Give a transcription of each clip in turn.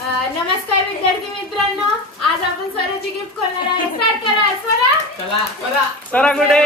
नमस्कार विद्यार्थी मित्रांनो, आज आपण स्वराची गिफ्ट खोलणार आहे. स्टार्ट करा स्वरा. चला चला स्वरा कुठे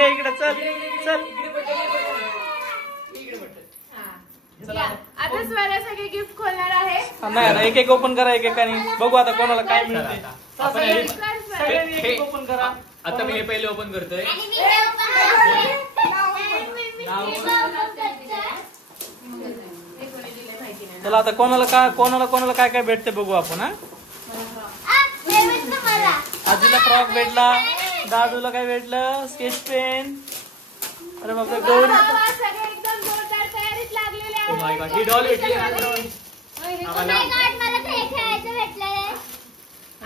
ये इकडे चल चल. आता स्वरासाठी गिफ्ट खोलणार आहे. नाही एक एक ओपन करा एकेकाने. बघू आता कोणाला काय मिळते. आपण ओपन करा. आता मी हे पहिले ओपन करतोय. चला आता कोणाला काय काय भेटते बघू आपण. आजीला फ्रॉक भेटला, दादूला काय भेटलं, स्केच पेन. अरे बापरे गौरी एकदम जोरदार तयारीत लागलेले oh my God, he doll भेटली आम्हाला.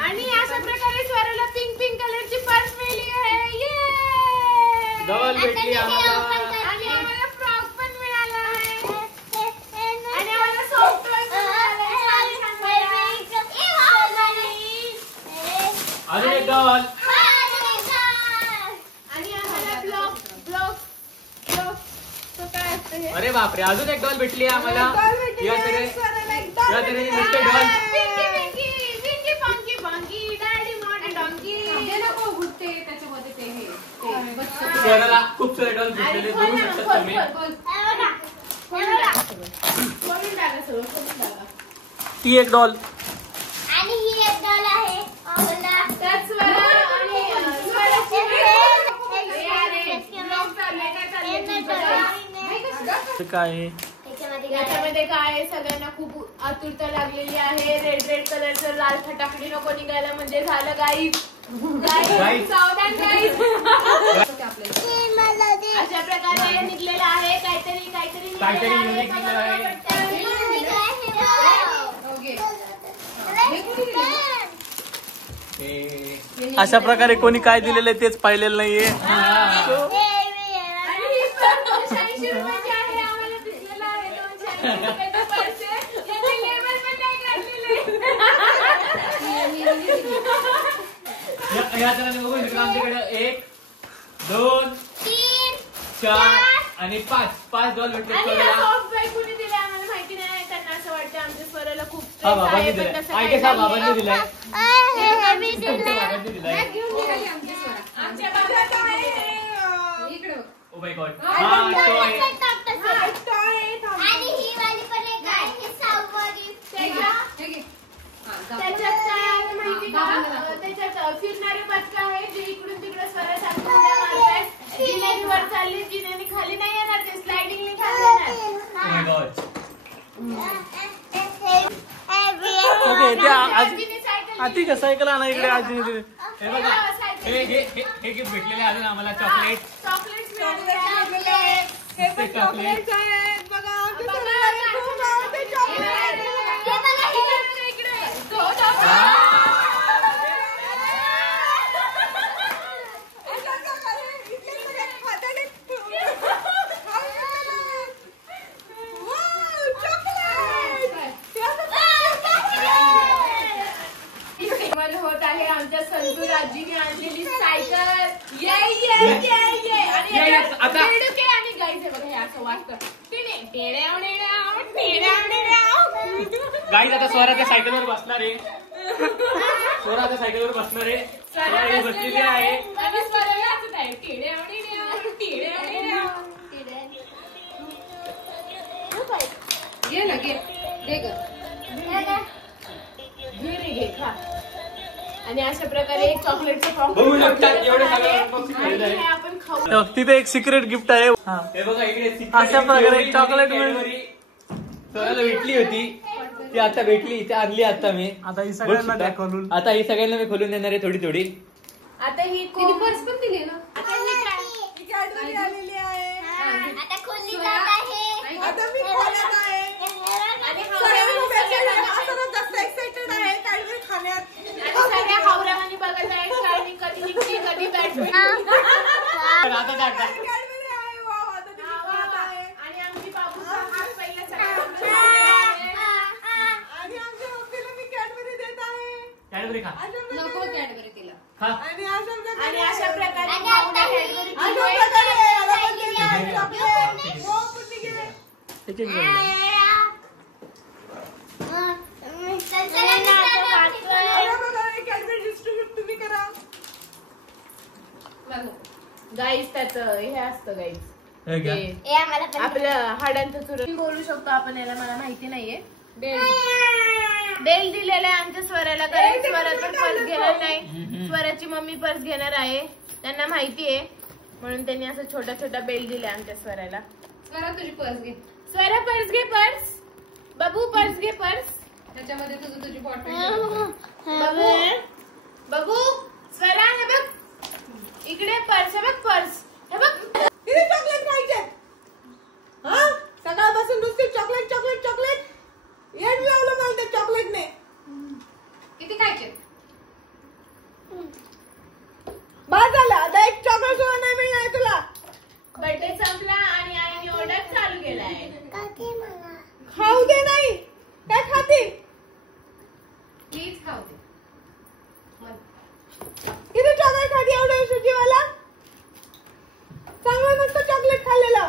आणि अशा प्रकारे स्वराला पिंक पिंक कलरची पर्स मिळाली आहे. डॉल भेटली आम्हाला. आणि आम्हाला फ्रॉक पण मिळाला आहे. आणि आम्हाला सॉफ्ट टॉय पण अजून एक डॉल. आणि आम्हाला ब्लॉक तो काय असतं हे? अरे बापरे, अजून एक डॉल भेटली आम्हाला. या तऱ्हेने नुसते डॉल. स्वराला खूप सारे डॉल भेटलेले बघू शकता तुम्ही. ती एक डॉल आणि ही एक डॉल आहे. काय याच्यामध्ये काय सगळ्यांना खूप आतुरता लागलेली आहे. रेड कलरचं लाल फटाकडी नको निघायला म्हणजे झालं गाईस. सावधान गाईस. अशा प्रकारे निघलेलं आहे. काहीतरी युनिक निघालं आहे. अशा प्रकारे कोणी काय दिलेलं आहे तेच पाहिलेलं नाहीये. या तऱ्हेने बघू शकता आमच्याकडे 1 2 3 4 आणि 5 डॉल भेटले. कुणी दिले आम्हाला माहिती नाही. त्यांना असं वाटतं आमच्या स्वराला खूप बाबांनी दिलाय. ऐके साहेब बाबांनी दिलाय. आमच्या बाबा ओ माय गॉड. आणि ही वाली पण एक आहे. ही साववाली. त्याच्यात काय आहे माहिती का? त्याच्यात फिरणारे बदक आहे जे इकडून तिकडे स्वरासाठी उड्या मारतात. जिन्याने वर चालली, जिन्याने खाली नाही येणार. ते स्लायडिंगने खाली येणार. Oh my God. ओके त्या ती का सायकल आणा इकडे आजीने दिली. हे बघा, हे गिफ्ट भेटलेले आहे. अजून आम्हाला चॉकलेट. चॉकलेट्स मिळालेले आहेत. हे पण चॉकलेट्स आहेत. बघा होत आहे आमच्या संतूर आजीने आणलेली सायकल. आणि गाईज हे बघा, हे असं वाजतं. गाईज आता स्वराच्या सायकलवर बसणार आहे. स्वराच्या सायकलवर बसणार आहे. स्वरा बसलेली आहे. आणि स्वराला असंच आहे. घे ना, घे घे खा. आणि अशा प्रकारे एक चॉकलेटचं फ्रॉक बघू शकता. एवढे सगळे आपण खाऊ. तिथे एक सिक्रेट गिफ्ट आहे. हे बघा इकडे अशा प्रकारे एक चॉकलेट स्वराला भेटली होती. ती आता भेटली. ती आणली आता मी. आता ही सगळ्यांना द्या खोलून. आता ही सगळ्यांना मी खोलून देणार आहे थोडी. आता ही पर्स पण दिली ना. आता खोलली जात आहे. आता मी खोलत आहे. सगळ्या हावऱ्यावानी बघत आहे. शायनिंग कधी निघते, कधी बॅटरी. आणि आमची बाबूचा हात पहिला सगळ्यांना. आणि आमच्या मम्मीला मी कॅडबरी देत आहे. कॅडबरी खा. नको कॅडबरी तिला. आणि अशा प्रकारे चुऱ्याचं हे असतं गाईज, हे घ्या. ए आम्हाला पण आपलं हाडांचं चुरं बोलू शकतो आपण याला, मला माहिती नाहीये. बेल दिलेला आहे आमच्या स्वराला, कारण स्वराचा पर्स गेला नाही. स्वराची मम्मी पर्स घेणार आहे, त्यांना माहिती आहे, म्हणून त्यांनी असं छोटा छोटा बेल दिलाय आमच्या स्वराला. स्वरा तुझी पर्स घे, स्वरा पर्स घे, पर्स. बाबू पर्स घे, पर्स. त्याच्यामध्ये तुझी बॉटल बाबू बाबू स्वरा हे बघ, इकडे पर्स, हे बघ पर्स, हे बघ. किती चॉकलेट खायचे? हा, सकाळपासून नुसती चॉकलेट चॉकलेट चॉकलेट. येड लावलं मला त्या चॉकलेटने. किती खायचे? बस झालं, आता एक चॉकलेट सुद्धा नाही मिळणार तुला. बर्थडे संपला आणि आईने ऑर्डर चालू केलाय. खाऊ दे नाही, काय खाते? प्लीज खाऊ दे. किती चॉकलेट खाते एवढ्या सुजीवाला? चांगलं नसतं चॉकलेट खाल्लेलं.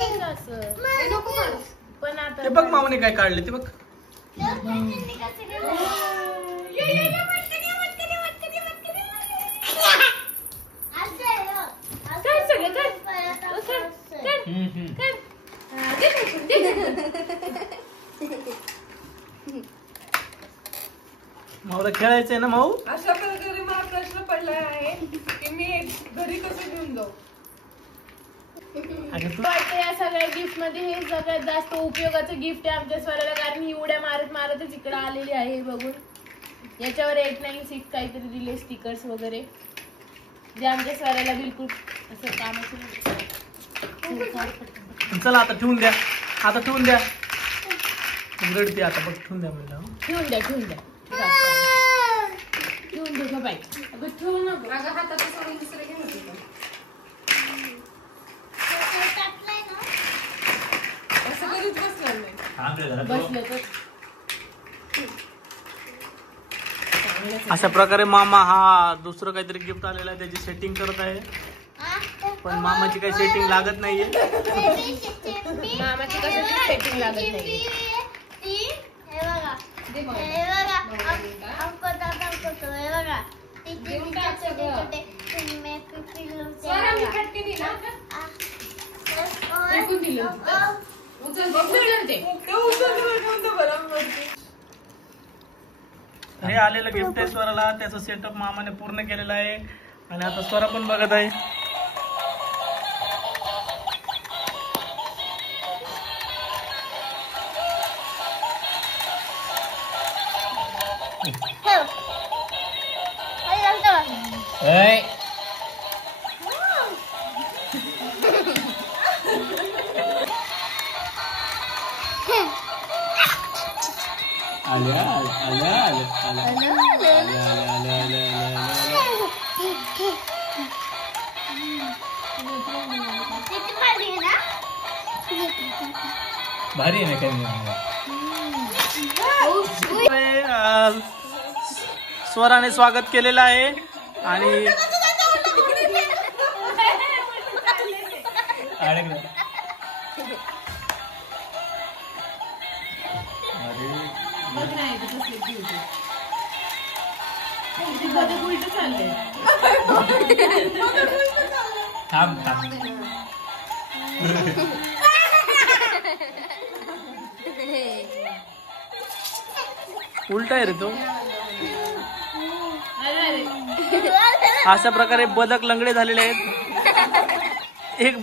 हे नको करू. पण आता ते बघ मामाने काय काढले ते बघ. माऊला खेळायचंय ना माऊ. अशा प्रकारे मला प्रश्न पडला आहे की मी घरी कसं घेऊन जाऊ. वाटतं या सगळ्या गिफ्ट मध्ये हे सगळ्यात जास्त उपयोगाचं गिफ्ट आहे आमच्या स्वराला, कारण ही उड्या मारत मारतच इकडे आलेली आहे. बघून याच्यावर 896 काहीतरी दिले स्टिकर्स वगैरे, जे आमच्या स्वराला बिलकुल असं कामाचं नाही. चला आता ठेवून द्या, आता ठेवून द्या. रडते आता बघ, ठेवून द्या म्हणलं. ठेवून द्या, ठेवून द्या, ठेवून दे बाई. अगं ठेवू नको. अगं हाताचं सोडून दुसरं घे होती का? असं कधीच बसणार नाही. बसलं तर अशा प्रकारे मामा हा दुसरं काहीतरी गिफ्ट आलेलं आहे, त्याची सेटिंग करत आहे. पण मामाची काही सेटिंग लागत नाहीये. मामाची कशाची सेटिंग लागत नाही. दे मग. स्वरा मी फटके दिला का? फेकून दिलं होतं. उचल उचल ते. ते उचलून ठेवून दे बरं. हे आलेलं गिफ्ट आहे स्वराला, त्याचं सेटअप मामाने पूर्ण केलेलं आहे आणि आता स्वरा पण बघत आहे. आल्या आल्या आल्या भारी आहे ना काही. स्वराने स्वागत केलेलं आहे आणि बघ नाही ते कसले cute आहे. ते बदक उलटं चाललंय. थांब थांब. उलटा आहे रे तो. अरे अरे अशा प्रकारे बदक लंगडे झालेले आहेत. एक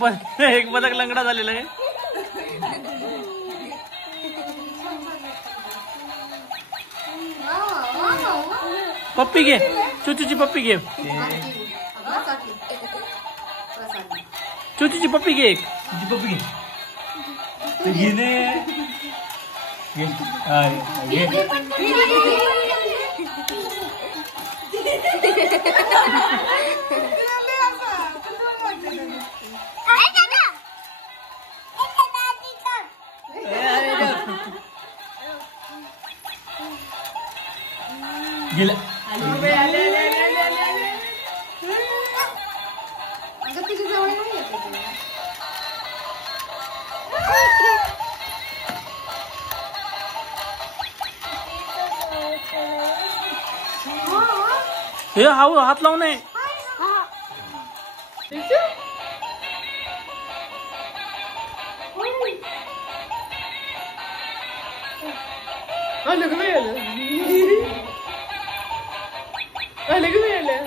बदक लंगडा झालेला आहे. पप्पी घे, चुचूची पप्पी घे, चुचूची पप्पी घे. तुझी पप्पी घे. तू घेणे. घे. घे. गेला. अगं तुझी जवळ नाही येते तुला. हे हात लावू नये. आलं ग मिळालं. आलं ग मिळालं.